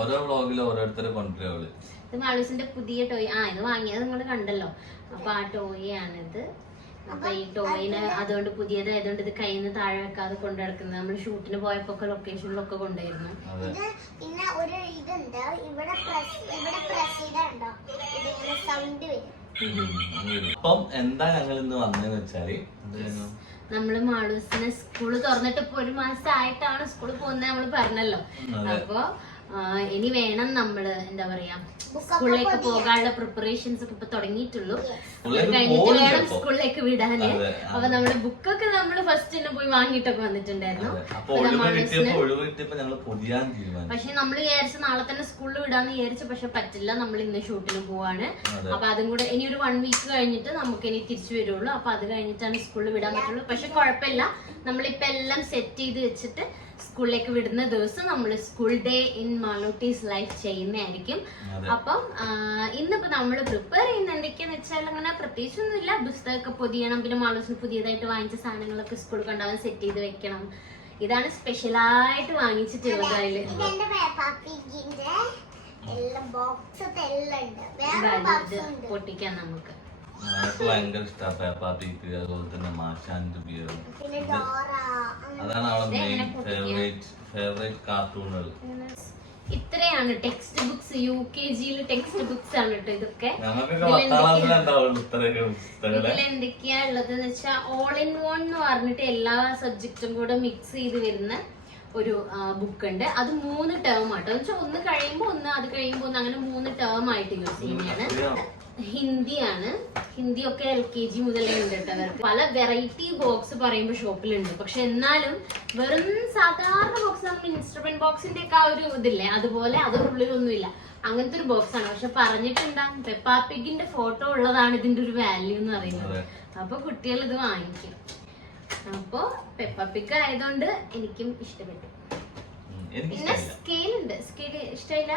ഓരോ വ്ളോഗിലും ഓരോരുത്തരെ കൊണ്ടുവരാള്. ഇത് മാളൂസിന്റെ പുതിയ ടോയ്. ഇത് വാങ്ങിയത് നിങ്ങൾ കണ്ടല്ലോ. അപ്പൊ ആ ടോയ് ആണിത്. അപ്പൊ ഈ ടോയിന് അതുകൊണ്ട് പുതിയതായതുകൊണ്ട് ഇത് കയ്യിൽ നിന്ന് താഴെ വെക്കാതെ കൊണ്ടു നടക്കുന്നത്. നമ്മൾ ഷൂട്ടിന് പോയപ്പോ ഒക്കെ ലൊക്കേഷനിലൊക്കെ കൊണ്ടുവരുന്നു. പിന്നെ ഒരു ഇതുണ്ട് ഇവിടെ സൗണ്ട് വരും. അപ്പം എന്താ ഞങ്ങൾ ഇന്ന് വന്നതെന്ന് വെച്ചാല് നമ്മള് മാളൂസിനെ സ്കൂള് തുറന്നിട്ട് ഇപ്പൊ 1 മാസം ആയിട്ടാണ് സ്കൂളിൽ പോകുന്നത് നമ്മള് പറഞ്ഞല്ലോ. അപ്പൊ ഇനി വേണം നമ്മള് എന്താ പറയാ സ്കൂളിലേക്ക് പോകാനുള്ള പ്രിപ്പറേഷൻസ് ഒക്കെ ഇപ്പൊ തുടങ്ങിയിട്ടുള്ളൂ. കഴിഞ്ഞിട്ട് വേണം സ്കൂളിലേക്ക് വിടാന്. അപ്പൊ നമ്മുടെ ബുക്കൊക്കെ നമ്മള് ഫസ്റ്റ് തന്നെ പോയി വാങ്ങിയിട്ടൊക്കെ വന്നിട്ടുണ്ടായിരുന്നു. പക്ഷെ നമ്മള് വിചാരിച്ച നാളെ തന്നെ സ്കൂളിൽ വിടാന്ന് വിചാരിച്ചു. പക്ഷെ പറ്റില്ല, നമ്മൾ ഇന്ന് ഷൂട്ടിന് പോവാണ്. അപ്പൊ അതും കൂടെ ഇനി ഒരു 1 വീക്ക് കഴിഞ്ഞിട്ട് നമുക്ക് ഇനി തിരിച്ചു വരുള്ളൂ. അപ്പൊ അത് കഴിഞ്ഞിട്ടാണ് സ്കൂളിൽ വിടാൻ പറ്റുള്ളൂ. പക്ഷെ കുഴപ്പമില്ല, നമ്മളിപ്പോ എല്ലാം സെറ്റ് ചെയ്ത് വെച്ചിട്ട് സ്കൂളിലേക്ക് വിടുന്ന ദിവസം നമ്മൾ സ്കൂൾ ഡേ ഇൻ മാളൂട്ടീസ് ലൈഫ് ചെയ്യുന്നതായിരിക്കും. അപ്പം ഇന്നിപ്പോ നമ്മൾ പ്രിപ്പയർ ചെയ്യുന്ന എന്തൊക്കെയാന്ന് വെച്ചാൽ അങ്ങനെ പ്രത്യേകിച്ചൊന്നുമില്ല. പുസ്തകമൊക്കെ പൊതിയണം, പിന്നെ മാളൂസിന് പുതിയതായിട്ട് വാങ്ങിച്ച സാധനങ്ങളൊക്കെ സ്കൂളിൽ കൊണ്ടുപോകാൻ സെറ്റ് ചെയ്ത് വെക്കണം. ഇതാണ് സ്പെഷ്യലായിട്ട് വാങ്ങിച്ചിട്ടുള്ളത്. അതില് പൊട്ടിക്കാൻ നമുക്ക് ഭയങ്കര ഇഷ്ടമാണ്. അതുപോലെ തന്നെ മാഷാന്റെ ബിയർ, അതാണ് അവളെ മെയിൻ ഫേവറേറ്റ് കാർട്ടൂണുകൾ. ഇത്രയാണ് text books. UKG text books ആണ് കേട്ടോ ഇതൊക്കെ. ഇതിലെന്തൊക്കെയാ ഉള്ളതെന്ന് വെച്ചാൽ ഓൾ ഇൻ വൺ എന്ന് പറഞ്ഞിട്ട് എല്ലാ സബ്ജക്റ്റും കൂടെ മിക്സ് ചെയ്ത് വരുന്ന ഒരു ബുക്ക് ഉണ്ട്. അത് 3 ടേം ആട്ടോ. എന്ന് വെച്ചാൽ ഒന്ന് കഴിയുമ്പോ ഒന്ന്, അത് കഴിയുമ്പോ ഒന്ന്, അങ്ങനെ 3 ടേം ആയിട്ട് യൂസ് ചെയ്യുന്നതാണ്. ഹിന്ദിയാണ്. ഹിന്ദിയൊക്കെ LKG മുതലേ ഉണ്ട് കേട്ടോ അവർക്ക്. പല വെറൈറ്റി ബോക്സ് പറയുമ്പോ ഷോപ്പിലുണ്ട്. പക്ഷെ എന്നാലും വെറും സാധാരണ ബോക്സ്, നമ്മൾ ഇൻസ്ട്രുമെന്റ് ബോക്സിന്റെ ഒക്കെ ആ ഒരു ഇതില്ലേ, അതുപോലെ അതിനുള്ളിലൊന്നുമില്ല. അങ്ങനത്തെ ഒരു ബോക്സ് ആണ്. പക്ഷെ പറഞ്ഞിട്ടുണ്ടാകും പെപ്പാ പിഗിന്റെ ഫോട്ടോ ഉള്ളതാണ് ഇതിന്റെ ഒരു വാല്യൂ എന്ന് പറയുന്നത്. അപ്പൊ കുട്ടികൾ ഇത് വാങ്ങിക്കും. അപ്പൊ പെപ്പാ പിഗ് ആയതുകൊണ്ട് എനിക്കും ഇഷ്ടപ്പെട്ടു. പിന്നെ സ്കെയിൽ ഉണ്ട്. സ്കെയിൽ ഇഷ്ടമില്ല.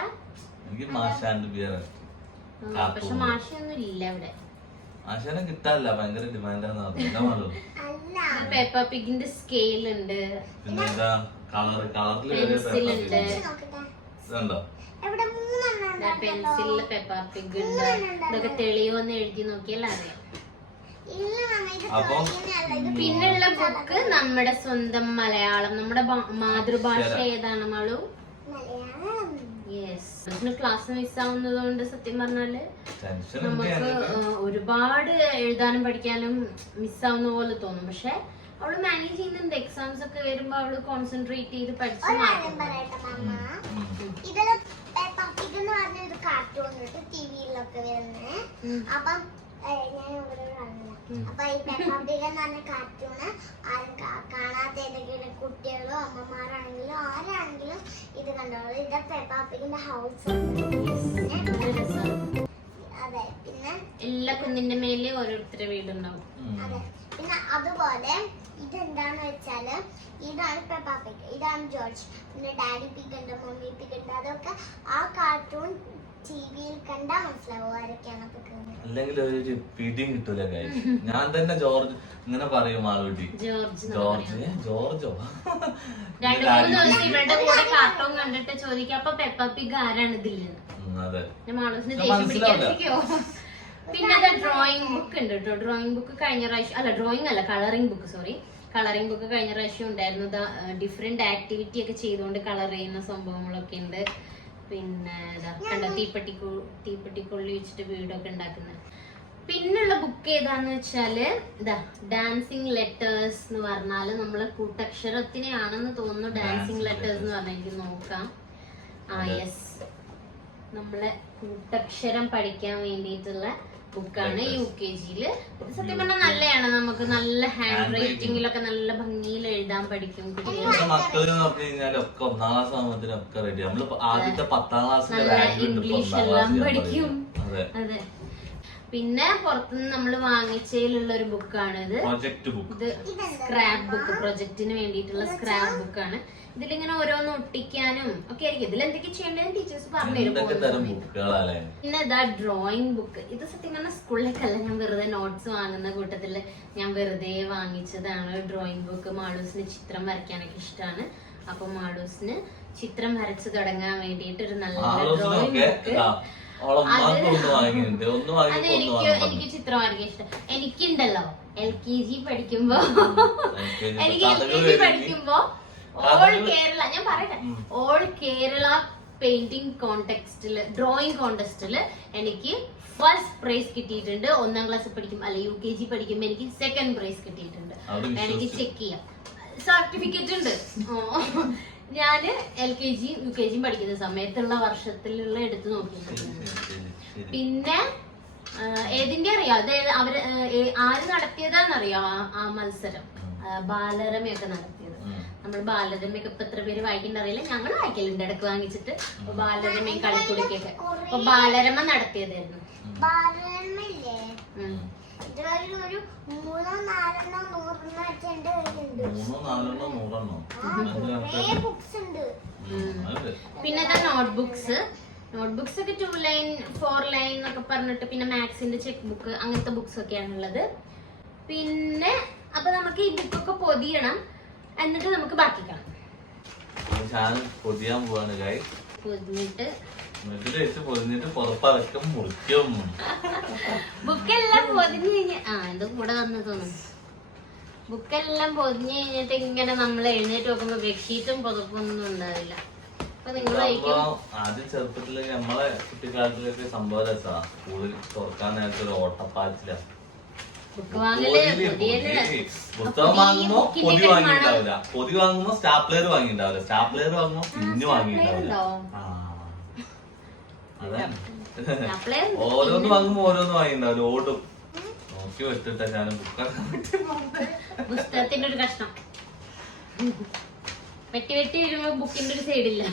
പക്ഷെ മാഷൊന്നും ഇല്ല ഇവിടെ. കിട്ടാനില്ല, ഭയങ്കര ഡിമാൻഡാണ്. പെപ്പാ പിഗിന്റെ സ്കെയിൽ ഉണ്ട്, പെൻസിൽ ഉണ്ട്, പെൻസിലില് പെപ്പാ പിഗ് ഉണ്ട്. ഇതൊക്കെ തെളിയോന്ന് എഴുതി നോക്കിയാൽ അറിയാം. പിന്നെയുള്ള ബുക്ക് നമ്മുടെ സ്വന്തം മലയാളം. നമ്മുടെ മാതൃഭാഷ ഏതാണ് മാളു? യെസ്. ക്ലാസ് മിസ്സാവുന്നത് കൊണ്ട് സത്യം പറഞ്ഞാല് നമുക്ക് ഒരുപാട് എഴുതാനും പഠിക്കാനും മിസ്സാവുന്ന പോലെ തോന്നും. പക്ഷെ അവള് മാനേജ് ചെയ്യുന്നുണ്ട്. എക്സാംസ് ഒക്കെ വരുമ്പോ അവള് കോൺസെൻട്രേറ്റ് ചെയ്ത് പഠിച്ചു. അപ്പൊ ഈ പെപ്പാ പിഗ് എന്ന് പറഞ്ഞ കാർട്ടൂണ് ആരും കാണാത്ത ഏതെങ്കിലും കുട്ടികളോ അമ്മമാരാണെങ്കിലും ആരാണെങ്കിലും ഇത് കണ്ടോളൂ. ഇത് പെപ്പാ പിഗിന്റെ ഹൗസ്. അതെ. പിന്നെ എല്ലാ കുഞ്ഞിന്റെ മേലെ ഓരോരുത്തരുടെ വീടുണ്ടാവും. അതെ. പിന്നെ അതുപോലെ ഇതെന്താന്ന് വെച്ചാല് ഇതാണ് പെപ്പാ പിഗ്, ഇതാണ് ജോർജ്. പിന്നെ ഡാഡി പിഗ് ഉണ്ട്, മമ്മി പിഗ് ഉണ്ട്. അതൊക്കെ ആ കാർട്ടൂൺ ടിവിയിൽ കണ്ടാ മനസ്സിലാവും ആരൊക്കെയാണ്. അല്ലെങ്കിൽ ഒരു പിടിയും കിട്ടൂല. ഞാൻ തന്നെ ജോർജ് ഇങ്ങനെ പറയും. ആളുകൂട്ടി ജോർജോ 2-3 ദിവസം ഇവരുടെ കൂടെ കാർട്ടൂൺ കണ്ടിട്ട് ചോദിക്കാം അപ്പൊ പെപ്പാ പിഗ് ആരാണ് ഇതില്ലെന്ന്. മാളൂസിന് ദേഷ്യം പിടിക്കാതിരിക്കോ. പിന്നെ അത് ഡ്രോയിങ് ബുക്ക് ഉണ്ട് കേട്ടോ. ഡ്രോയിങ് ബുക്ക് കഴിഞ്ഞ പ്രാവശ്യം ഡ്രോയിങ് അല്ല, colouring book. Sorry, colouring book കഴിഞ്ഞ പ്രാവശ്യം ഉണ്ടായിരുന്നു. ഡിഫറെന്റ് ആക്ടിവിറ്റി ഒക്കെ ചെയ്തുകൊണ്ട് കളർ ചെയ്യുന്ന സംഭവങ്ങളൊക്കെ ഉണ്ട്. പിന്നെ കണ്ട തീപ്പെട്ടിക്കൊള്ളി വെച്ചിട്ട് വീടൊക്കെ ഉണ്ടാക്കുന്നത്. പിന്നുള്ള ബുക്ക് ഏതാന്ന് വെച്ചാല് ഡാൻസിങ് ലെറ്റേഴ്സ് എന്ന് പറഞ്ഞാല് നമ്മളെ കൂട്ടക്ഷരത്തിനെയാണെന്ന് തോന്നുന്നു. ഡാൻസിങ് ലെറ്റേഴ്സ് എന്ന് പറഞ്ഞാൽ എനിക്ക് നോക്കാം. യെസ്, നമ്മളെ കൂട്ടക്ഷരം പഠിക്കാൻ വേണ്ടിയിട്ടുള്ള ബുക്കാണ്. UKG സത്യം പറഞ്ഞാൽ നല്ലതാണ്. നമുക്ക് നല്ല ഹാൻഡ് റൈറ്റിംഗിലൊക്കെ നല്ല ഭംഗിയിൽ എഴുതാൻ പഠിക്കും. ഇംഗ്ലീഷ് എല്ലാം പഠിക്കും. അതെ. പിന്നെ പുറത്തുനിന്ന് നമ്മൾ വാങ്ങിച്ചതിലുള്ള ഒരു ബുക്കാണ് ഇത്. ഇത് സ്ക്രാപ്പ് ബുക്ക്, പ്രൊജക്ടിന് വേണ്ടിയിട്ടുള്ള സ്ക്രാപ്പ് ബുക്കാണ്. ഇതിലിങ്ങനെ ഓരോന്ന് ഒട്ടിക്കാനും ഒക്കെ ആയിരിക്കും. ഇതിൽ എന്തൊക്കെ ചെയ്യേണ്ടതെന്ന് ടീച്ചേഴ്സ് പറഞ്ഞുതരും. പിന്നെ ഇതാ ഡ്രോയിങ് ബുക്ക്. ഇത് സത്യം പറഞ്ഞാൽ സ്കൂളിലേക്കല്ല, ഞാൻ വെറുതെ നോട്ട്സ് വാങ്ങുന്ന കൂട്ടത്തില് ഞാൻ വെറുതെ വാങ്ങിച്ചതാണ് ഡ്രോയിങ് ബുക്ക്. മാളൂസിന് ചിത്രം വരയ്ക്കാനൊക്കെ ഇഷ്ടമാണ്. അപ്പൊ മാളൂസിന് ചിത്രം വരച്ചു തുടങ്ങാൻ വേണ്ടിയിട്ട് ഒരു നല്ല ഡ്രോയിങ് ബുക്ക്. എനിക്ക് ചിത്രം വരയ്ക്കാൻ ഇഷ്ടം. എനിക്കുണ്ടല്ലോ LKG പഠിക്കുമ്പോ ഓൾ കേരള, ഞാൻ പറയട്ടെ, ഓൾ കേരള പെയിന്റിംഗ് കോൺടെക്സ്റ്റില്, ഡ്രോയിങ് കോൺടെസ്റ്റില് എനിക്ക് ഫസ്റ്റ് പ്രൈസ് കിട്ടിയിട്ടുണ്ട്. 1ാം ക്ലാസ് പഠിക്കും അല്ലെ UKG പഠിക്കുമ്പോ എനിക്ക് 2nd പ്രൈസ് കിട്ടിയിട്ടുണ്ട്. എനിക്ക് ചെക്ക് ചെയ്യാം, സർട്ടിഫിക്കറ്റ് ഉണ്ട്. ഞാന് LKG UKG പഠിക്കുന്ന സമയത്തുള്ള വർഷത്തിലുള്ള എടുത്ത് നോക്കിയിട്ടുണ്ട്. പിന്നെ ഏതിന്റെ അറിയാം, അതായത് അവര് ആര് നടത്തിയതാന്നറിയോ ആ മത്സരം? ബാലരമയൊക്കെ നടത്തിയത്. നമ്മൾ ബാലരമയൊക്കെ ഇപ്പൊ എത്ര പേര് വായിക്കേണ്ട അറിയില്ല, ഞങ്ങൾ വായിക്കലുണ്ട് ഇടക്ക് വാങ്ങിച്ചിട്ട്. ബാലരമയും കളിക്കുടിക്കൊക്കെ. അപ്പൊ ബാലരമ നടത്തിയതായിരുന്നു. പിന്നെ നോട്ട്ബുക്സ് ഒക്കെ 2 ലൈൻ 4 ലൈൻ എന്നൊക്കെ പറഞ്ഞിട്ട്, പിന്നെ മാത്സിന്റെ ചെക്ക് ബുക്ക്, അങ്ങനത്തെ ബുക്സ് ഒക്കെയാണ് ഉള്ളത്. പിന്നെ അപ്പൊ നമുക്ക് ഈ ബുക്കൊക്കെ പൊതിയണം, എന്നിട്ട് നമുക്ക് ബാക്കി കാണാം. ബുക്കെല്ലാം പൊതിഞ്ഞു കഴിഞ്ഞ എന്തോ കൂടെ വന്ന് തോന്നുന്നു. ബുക്കെല്ലാം പൊതിഞ്ഞു കഴിഞ്ഞിട്ട് ഇങ്ങനെ നമ്മൾ എഴുന്നേറ്റ് നോക്കുമ്പോ ബെഡ്ഷീറ്റും പുതപ്പൊന്നും ഉണ്ടാവില്ല. അപ്പൊ ആദ്യം ചെറുപ്പത്തിലൊക്കെ നമ്മളെ കുട്ടിക്കാലത്തിലൊക്കെ സംഭവം രസാ. സ്കൂളിൽ തുറക്കാൻ നേരത്തെ ഒരു ഓട്ടപ്പാച്ചില. പുസ്തകം വാങ്ങുമ്പോ പൊതി വാങ്ങിണ്ടാവില്ല, പൊതി വാങ്ങുമ്പോ സ്റ്റാപ്ലെയർ വാങ്ങിണ്ടാവില്ല, സ്റ്റാപ്ലെയർ വാങ്ങുമ്പോ പിന്നു വാങ്ങിണ്ടാവില്ല. അതാണ് ഓരോന്ന് വാങ്ങുമ്പോ ഓരോന്ന് വാങ്ങിണ്ടാവില്ല, ഓടും. നോക്കി വെട്ടിട്ട ഞാൻ പുസ്തകത്തിന്റെ ഒരു കഷ്ണം വെട്ടി വരുമ്പോ ബുക്കിന്റെ ഒരു സൈഡില്ല.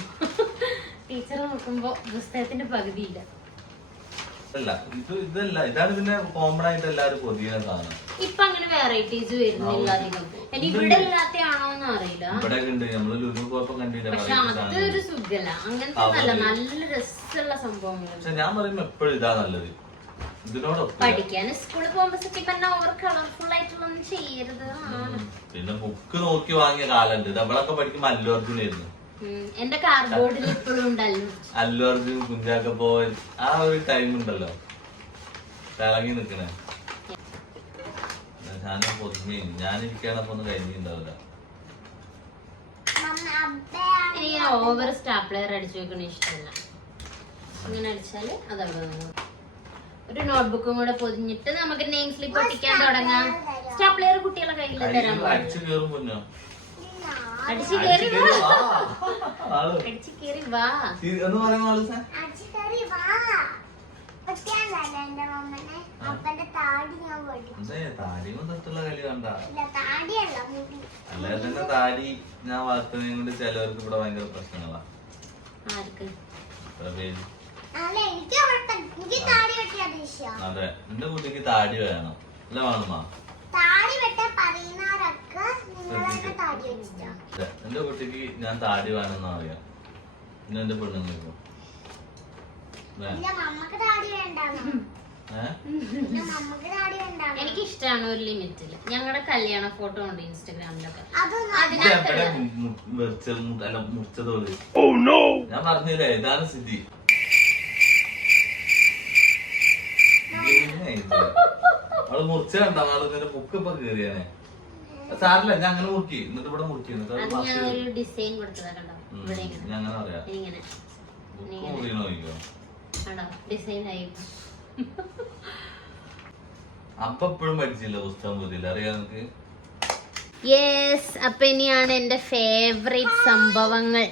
ടീച്ചർ നോക്കുമ്പോ പുസ്തകത്തിന്റെ പകുതിയില്ല. ഇതാണ് പിന്നെ കോമൺ ആയിട്ട് എല്ലാരും പൊതിയുന്ന സാധനം. ഇപ്പൊ അങ്ങനെ വെറൈറ്റീസ് വരുന്നില്ല അധികം. ഇവിടെ ഇല്ലാത്തയാണോന്ന് അറിയില്ല. ഇവിടെ ഉണ്ട്, നമ്മള് ലുലു പോയപ്പോ കണ്ടില്ല. പക്ഷെ അതൊരു സുഖല്ല, അങ്ങനത്തെ നല്ല രസമുള്ള സംഭവങ്ങൾ. പക്ഷെ ഞാൻ പറയുമ്പോ എപ്പോഴും ഇതാ നല്ലത്. ഇതിനോടൊപ്പം പഠിക്കാൻ സ്കൂളിൽ പോകുമ്പോ സത്യം പറഞ്ഞാൽ ഓവർ കളർഫുൾ ആയിട്ടുള്ളൊന്നും ചെയ്യരുത്. പിന്നെ ബുക്ക് നോക്കി വാങ്ങിയ കാലുണ്ട്. നമ്മളൊക്കെ പഠിക്കുമ്പോ അല്ലു അർജുൻ ആയിരുന്നു. എന്റെ കാർഡ്ബോർഡിൽ ഇപ്പോഴും ഉണ്ടല്ലോ അല്ലു അർജുൻ, കുഞ്ചാക്ക ബോയൻ. ആ ഒരു ടൈം ഉണ്ടല്ലോ തിളങ്ങി നിക്കണേ. ഞാനും പൊതുമേ ഞാനിരിക്കാനപ്പോ ഒന്നും കഴിഞ്ഞിട്ടുണ്ടാവില്ല. എനിക്ക് ഓവർ സ്റ്റാപ്ലെയർ അടിച്ചു വെക്കണ ഇഷ്ടമല്ല. ഇങ്ങനെ അടിച്ചാല് അതവിടെ ഒരു നോട്ട്ബുക്കും കൂടെ പൊതിഞ്ഞിട്ട് നമുക്ക് നെയിം സ്ലിപ്പ് ഒട്ടിക്കാൻ തുടങ്ങാം. സ്റ്റാപ്ലെയർ കുട്ടികളെ കയ്യിൽ തരാൻ അടിച്ചു കേറുമ്പോ അടിച്ചു കേറി വാ. താടി ഞാൻ വളർത്തുന്നതിനെ കൊണ്ട് ചിലവർക്ക് ഇവിടെ ഭയങ്കര പ്രശ്നങ്ങളാ. അതെ, എന്റെ കുട്ടിക്ക് താടി വേണം അല്ല വേണമാ? എന്റെ കുട്ടിക്ക് ഞാൻ താടി വേണമെന്ന് അറിയാം. പിന്നെ എന്റെ പെണ്ണുങ്ങൾക്ക് എനിക്ക് ഇഷ്ടമാണ് ഒരു ലിമിറ്റില്. ഞങ്ങളുടെ കല്യാണ ഫോട്ടോ ഉണ്ട് ഇൻസ്റ്റാഗ്രാമിലൊക്കെ. മുറിച്ചതോട് ഞാൻ പറഞ്ഞില്ലേ, ഇതാണ് സ്ഥിതി. അവള് മുറിച്ച കണ്ട ആള് ബുക്ക് ഇപ്പൊ കേറിയാനെ. സാറില്ല, ഞാൻ അങ്ങനെ മുറുക്കി എന്നിട്ട് ഇവിടെ മുറുക്കി ഡിസൈൻ കൊടുത്തതാ. കണ്ടോ ഞാൻ അങ്ങനെ പറയാം. ബുക്ക് മുറിയണോ ചോദിക്കോ? ഡിസൈൻ ആയി. അപ്പൊ എപ്പോഴും പഠിച്ചില്ല പുസ്തകം പോലില്ല, അറിയാം നിനക്ക്? യെസ്, അപ്പൊ ഇനിയാണ് എന്റെ ഫേവറേറ്റ് സംഭവങ്ങൾ.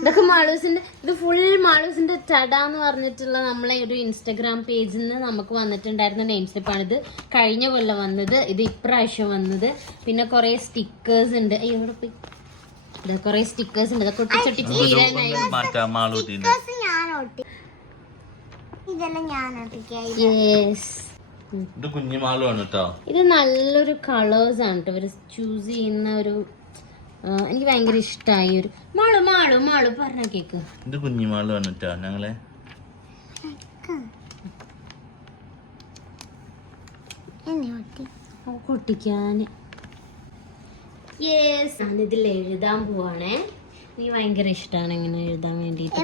ഇതൊക്കെ മാളൂസിന്റെ, ഇത് ഫുൾ മാളൂസിന്റെ ചടാന്ന് പറഞ്ഞിട്ടുള്ള നമ്മളെ ഒരു ഇൻസ്റ്റഗ്രാം പേജിൽ നിന്ന് നമുക്ക് വന്നിട്ടുണ്ടായിരുന്ന നെയിം സ്ലിപ്പാണ്. ഇത് കഴിഞ്ഞ കൊല്ലം വന്നത്, ഇത് ഇപ്രാവശ്യം വന്നത്. പിന്നെ കുറെ സ്റ്റിക്കേഴ്സ് ഉണ്ട്. ഇവിടെ പോയി കുറെ സ്റ്റിക്കേഴ്സ് ഉണ്ട്. ഇതൊക്കെ ഒട്ടിച്ചൊട്ടിച്ച് തീരാനായി. ഇതെല്ലാം ഞാൻ ഒട്ടിക്കാം. യെസ്, ഇത് കുഞ്ഞുമാളുമാണ് കേട്ടോ. ഇത് നല്ലൊരു കളേഴ്സ് ആണ് കേട്ടോ ഇവര് ചൂസ് ചെയ്യുന്ന ഒരു എനിക്ക് ഭയങ്കര ഇഷ്ടമായി ഒരു മാളു മാളു മാളു പറഞ്ഞ കേക്ക്. ഇത് കുഞ്ഞുമാളുമാണ് കേട്ടോ ഞങ്ങളെ. പൊട്ടിക്കാന്. യെസ്, ഞാനിതിൽ എഴുതാൻ പോവാണേ. എനിക്ക് ഭയങ്കര ഇഷ്ടമാണ് ഇങ്ങനെ എഴുതാൻ വേണ്ടിയിട്ട്.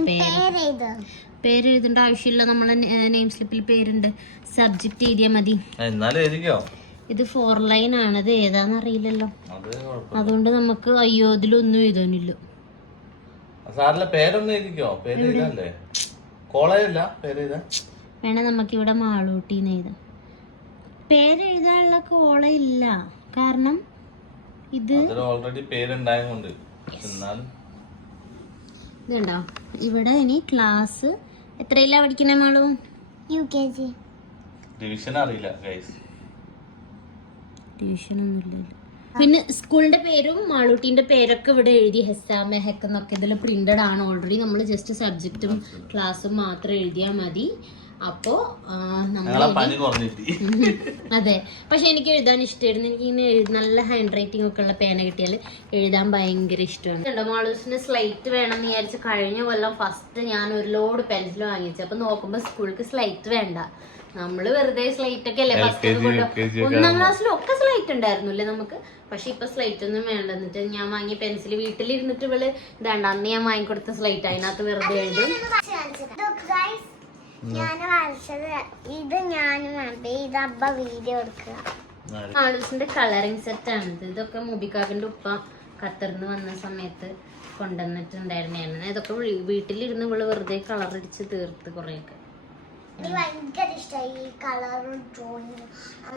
പേര് എഴുതേണ്ട ആവശ്യമില്ല, നമ്മളെ നെയിം സ്ലിപ്പിൽ പേരുണ്ട്. സബ്ജക്റ്റ് എഴുതിയാൽ മതി. എന്നാലും എഴുതിക്കോ. ഇത് 4 ലൈൻ ആണ്, ഇത് ഏതാന്ന് അറിയില്ലല്ലോ. അതുകൊണ്ട് നമുക്ക് അയ്യോ ഇതിലൊന്നും എഴുതാനില്ല. സാറിലെ പേരൊന്നും എഴുതിക്കോ. പേര് എഴുതാല്ലേ? കോളേജല്ല പേര് എഴുതാൻ. വേണേ നമുക്ക് ഇവിടെ മാളൂട്ടിന്ന് എഴുതാം. പേരെഴുതാനുള്ള കോള ഇല്ല, കാരണം ഇത് ഓൾറെഡി പേരുണ്ടായതുകൊണ്ട്. ഇതുണ്ടോ ഇവിടെ. ഇനി ക്ലാസ് എത്രയിലാ പഠിക്കണേ മാളു? UKG. ഡിവിഷൻ അറിയില്ല ഗൈസ്. ട്യൂഷൻ ഒന്നുമില്ലല്ലോ. പിന്നെ സ്കൂളിന്റെ പേരും മാളൂട്ടിന്റെ പേരൊക്കെ ഇവിടെ എഴുതി. ഹെസാ മെഹക്ക് എന്നൊക്കെ ഇതിൽ പ്രിന്റഡ് ആണ് ഓൾറെഡി. നമ്മൾ ജസ്റ്റ് സബ്ജക്റ്റും ക്ലാസ്സും മാത്രം എഴുതിയാൽ മതി. അപ്പോ അതെ, പക്ഷെ എനിക്ക് എഴുതാൻ ഇഷ്ടമായിരുന്നു. എനിക്ക് ഇങ്ങനെ നല്ല ഹാൻഡ് റൈറ്റിംഗ് ഒക്കെ ഉള്ള പേന കിട്ടിയാൽ എഴുതാൻ ഭയങ്കര ഇഷ്ടമാണ്. മാളൂസിന് സ്ലൈറ്റ് വേണം എന്ന് വിചാരിച്ച് കഴിഞ്ഞ കൊല്ലം ഫസ്റ്റ് ഞാൻ ഒരു ലോഡ് പെൻസിൽ വാങ്ങിച്ചു. അപ്പൊ നോക്കുമ്പോ സ്കൂൾക്ക് സ്ലൈറ്റ് വേണ്ട, നമ്മള് വെറുതെ സ്ലൈറ്റ് ഒക്കെ അല്ലേ ഫസ്റ്റ് കൊണ്ട്. 1ാം ക്ലാസ്സിലൊക്കെ സ്ലൈറ്റ് ഉണ്ടായിരുന്നില്ലേ നമുക്ക്. പക്ഷെ ഇപ്പൊ സ്ലൈറ്റ് ഒന്നും വേണ്ട. എന്നിട്ട് ഞാൻ വാങ്ങിയ പെൻസിൽ വീട്ടിലിരുന്നിട്ട് ഇവള് ഇതാണ്ട് അന്ന് ഞാൻ വാങ്ങിക്കൊടുത്ത സ്ലൈറ്റ് അതിനകത്ത് വെറുതെ എഴുതും. ഞാൻ വരച്ചത് ഇത് ഞാനും ഇത് അബ്ബ വീഡിയോ എടുക്കുക. ആളൂസിന്റെ കളറിംഗ് സെറ്റ് ആണിത്. ഇതൊക്കെ മുബിക്കാക്കിന്റെ ഉപ്പ ഖത്തറിന്ന് വന്ന സമയത്ത് കൊണ്ടുവന്നിട്ടുണ്ടായിരുന്നതാണ്. ഇതൊക്കെ വീട്ടിലിരുന്ന് ഇവള് വെറുതെ കളർ അടിച്ച് തീർത്ത് കുറെയൊക്കെ. എനിക്ക് ഭയങ്കര ഇഷ്ടമായി ഈ കളറും ഡ്രോയിങ്ങും.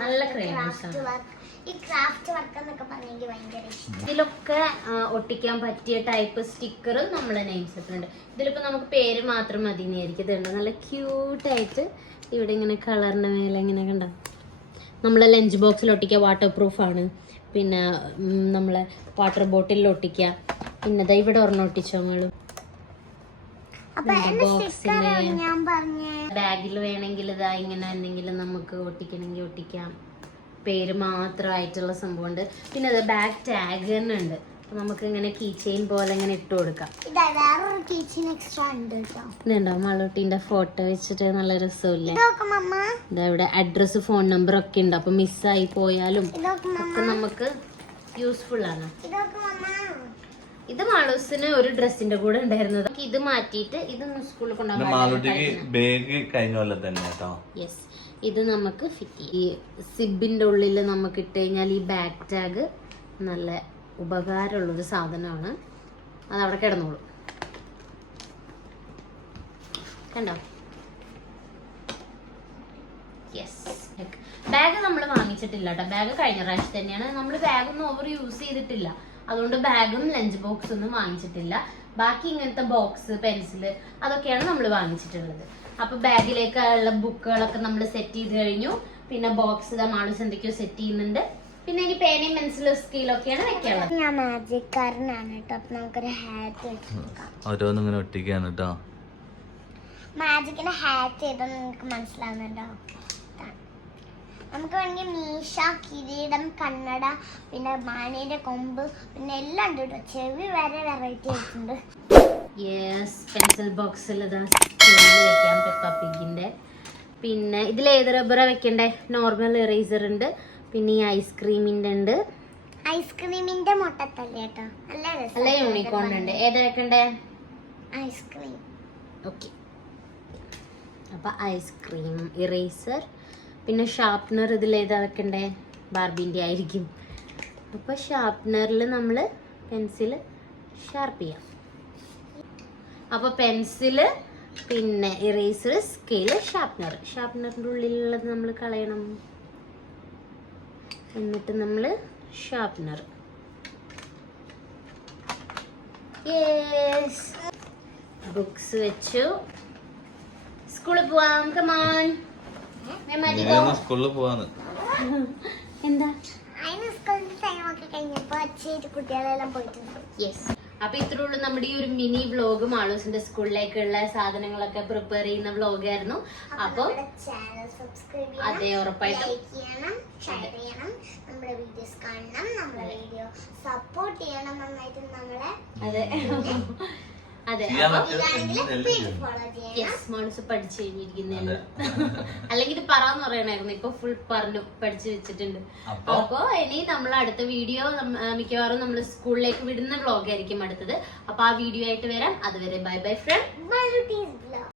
നല്ല ക്രയോൺസ് ആണ്. ഈ ക്രാഫ്റ്റ് വർക്ക് എന്നൊക്കെ പറഞ്ഞാൽ എനിക്ക് ഭയങ്കര ഇഷ്ടം. ഇതിലൊക്കെ ഒട്ടിക്കാൻ പറ്റിയ ടൈപ്പ് സ്റ്റിക്കർ നമ്മളെ നെയിം സ്ലിപ്പിലുണ്ട്. ഇതിലിപ്പോ നമുക്ക് പേര് മാത്രം മതി എന്നായിരിക്കും. ഇതുണ്ട് നല്ല ക്യൂട്ടായിട്ട് ഇവിടെ ഇങ്ങനെ കളറിന്റെ മേലെ ഇങ്ങനെ കണ്ട. നമ്മളെ ലഞ്ച് ബോക്സിൽ ഒട്ടിക്കുക, വാട്ടർ പ്രൂഫ് ആണ്. പിന്നെ നമ്മളെ വാട്ടർ ബോട്ടിലിൽ ഒട്ടിക്കുക. പിന്നെ ഇവിടെ ഒരെണ്ണം ഒട്ടിച്ചോ നമ്മള്. ബാഗിൽ വേണമെങ്കിൽ ഇതാ ഇങ്ങനെ എന്തെങ്കിലും നമുക്ക് ഒട്ടിക്കണമെങ്കിൽ ഒട്ടിക്കാം. പേര് മാത്രമായിട്ടുള്ള സംഭവമുണ്ട്. പിന്നെ അത് ബാഗ് ടാഗ് തന്നെ ഉണ്ട്. നമുക്ക് ഇങ്ങനെ കീ ചെയിൻ പോലെ ഇങ്ങനെ ഇട്ട് കൊടുക്കാം. ഇതുണ്ടോ മാളൂട്ടിന്റെ ഫോട്ടോ വെച്ചിട്ട് നല്ല രസമില്ലേ? ഇതാ ഇവിടെ അഡ്രസ് ഫോൺ നമ്പർ ഒക്കെ ഉണ്ട്. അപ്പൊ മിസ്സായി പോയാലും ഒക്കെ നമുക്ക് യൂസ്ഫുൾ ആണ്. ഇത് മാളൂസിന് ഒരു ഡ്രസ്സിന്റെ കൂടെ ഉണ്ടായിരുന്നത്. ഇത് മാറ്റിയിട്ട് ഇത് സ്കൂളിൽ കൊണ്ടുപോകാൻ. യെസ്, ഇത് നമുക്ക് ഫിറ്റ് ചെയ്യും. ഈ സിബിന്റെ ഉള്ളിൽ നമുക്ക് ഇട്ട് കഴിഞ്ഞാൽ ഈ ബാക്ക് ടാഗ് നല്ല ഉപകാരമുള്ളൊരു സാധനമാണ്. അതവിടെ കിടന്നോളൂ. കണ്ടോ? യെസ്, ബാഗ് നമ്മൾ വാങ്ങിച്ചിട്ടില്ല കേട്ടോ. ബാഗ് കഴിഞ്ഞ പ്രാവശ്യം തന്നെയാണ്. നമ്മൾ ബാഗൊന്നും ഓവർ യൂസ് ചെയ്തിട്ടില്ല. അതുകൊണ്ട് ബാഗും ലഞ്ച് ബോക്സ് ഒന്നും വാങ്ങിച്ചിട്ടില്ല. ബാക്കി ഇങ്ങനത്തെ ബോക്സ്, പെൻസില് അതൊക്കെയാണ് നമ്മൾ വാങ്ങിച്ചിട്ടുള്ളത്. അപ്പൊ ബാഗിലേക്കുള്ള ബുക്കുകളൊക്കെ നമ്മൾ സെറ്റ് ചെയ്ത് കഴിഞ്ഞു. പിന്നെ ബോക്സ് മാളൂസ് എന്തൊക്കെയോ സെറ്റ് ചെയ്യുന്നുണ്ട്. പിന്നെ ഇനി പേനയും പെൻസിലും സ്കെയിലൊക്കെയാണ് വെക്കാനുള്ളത്. ഞാൻ മാജിക്കാരനാണ് കേട്ടോ. അപ്പൊ നമുക്കൊരു ഹാറ്റ് വെച്ചെടുക്കാം. ഓരോന്നിങ്ങനെ ഒട്ടിക്കാണ് കേട്ടോ. മാജിക്കിന്റെ ഹാറ്റ് ചെയ്താൽ നിങ്ങൾക്ക് മനസ്സിലാവുന്നുണ്ടോ? നമുക്ക് വേണമെങ്കിൽ മീശ, കിരീടം, കണ്ണട, പിന്നെ മാണിയുടെ കൊമ്പ്, പിന്നെ എല്ലാം ഉണ്ട് കേട്ടോ. ചെവി വരെ വെറൈറ്റി ആയിട്ടുണ്ട്. യെസ്, പെൻസിൽ ബോക്സിൽ വെക്കാം പെപ്പ പിഗിന്റെ. പിന്നെ ഇതിൽ ഏത് റബ്ബറാ വെക്കണ്ടേ? നോർമൽ ഇറേസർ ഉണ്ട്. പിന്നെ ഈ ഐസ്ക്രീമിന്റെ ഉണ്ട്. ഐസ്ക്രീമിന്റെ മുട്ടത്തല്ലേ കേട്ടോ, നല്ല യൂണിക്കോൺ ഉണ്ട്. ഏതാ വെക്കണ്ടേ? ഐസ്ക്രീം. ഓക്കെ, അപ്പൊ ഐസ്ക്രീം, ഇറേസർ, പിന്നെ ഷാർപ്നർ. ഇതിൽ ഏതാ വെക്കണ്ടേ? ബാർബിന്റെ ആയിരിക്കും. അപ്പൊ ഷാർപ്നറിൽ നമ്മൾ പെൻസിൽ ഷാർപ്പ് ചെയ്യാം. അപ്പൊ പെൻസില്, പിന്നെ ഇറേസർ, സ്കെയില്, ഷാർപ്നർ. ഷാർപ്നറിന്റെ ഉള്ളിലുള്ളത് നമ്മൾ കളയണം. എന്നിട്ട് നമ്മൾ ഷാർപ്നർ. യെസ്, ബുക്സ് വെച്ചു. സ്കൂളിൽ പോവാം. കമോൺ. സ്കൂളിൽ പോവാന്ന്. എന്താ? കുട്ടികളെല്ലാം പോയിട്ടുണ്ട്. യെസ്, അപ്പൊ ഇത്രയുള്ളൂ നമ്മുടെ ഈ ഒരു മിനി വ്ലോഗ് മാളൂസിന്റെ സ്കൂളിലേക്കുള്ള സാധനങ്ങളൊക്കെ പ്രിപ്പയർ ചെയ്യുന്ന വ്ലോഗായിരുന്നു. അപ്പൊ ചാനൽ സബ്സ്ക്രൈബ് ചെയ്യണം, അതെ ഉറപ്പായിട്ടും ലൈക്ക് ചെയ്യണം, ഷെയർ ചെയ്യണം, നമ്മുടെ വീഡിയോസ് കാണണം, നമ്മുടെ വീഡിയോ സപ്പോർട്ട് ചെയ്യണം നന്നായിട്ട് നമ്മളെ. അതെ അതെ ഫോളോ ചെയ്യണം. യെസ് മാളൂസ് പഠിച്ചു കഴിഞ്ഞിരിക്കുന്നതാണ്. അല്ലെങ്കിൽ ഇത് പറയാന്ന് പറയണായിരുന്നു, ഇപ്പൊ ഫുൾ പറഞ്ഞു പഠിച്ചു വെച്ചിട്ടുണ്ട്. അപ്പൊ ഇനി നമ്മൾ അടുത്ത വീഡിയോ മിക്കവാറും നമ്മൾ സ്കൂളിലേക്ക് വിടുന്ന വ്ലോഗ് ആയിരിക്കും അടുത്തത്. അപ്പൊ ആ വീഡിയോ ആയിട്ട് വരാം. അതുവരെ ബൈ ബൈ ഫ്രണ്ട്.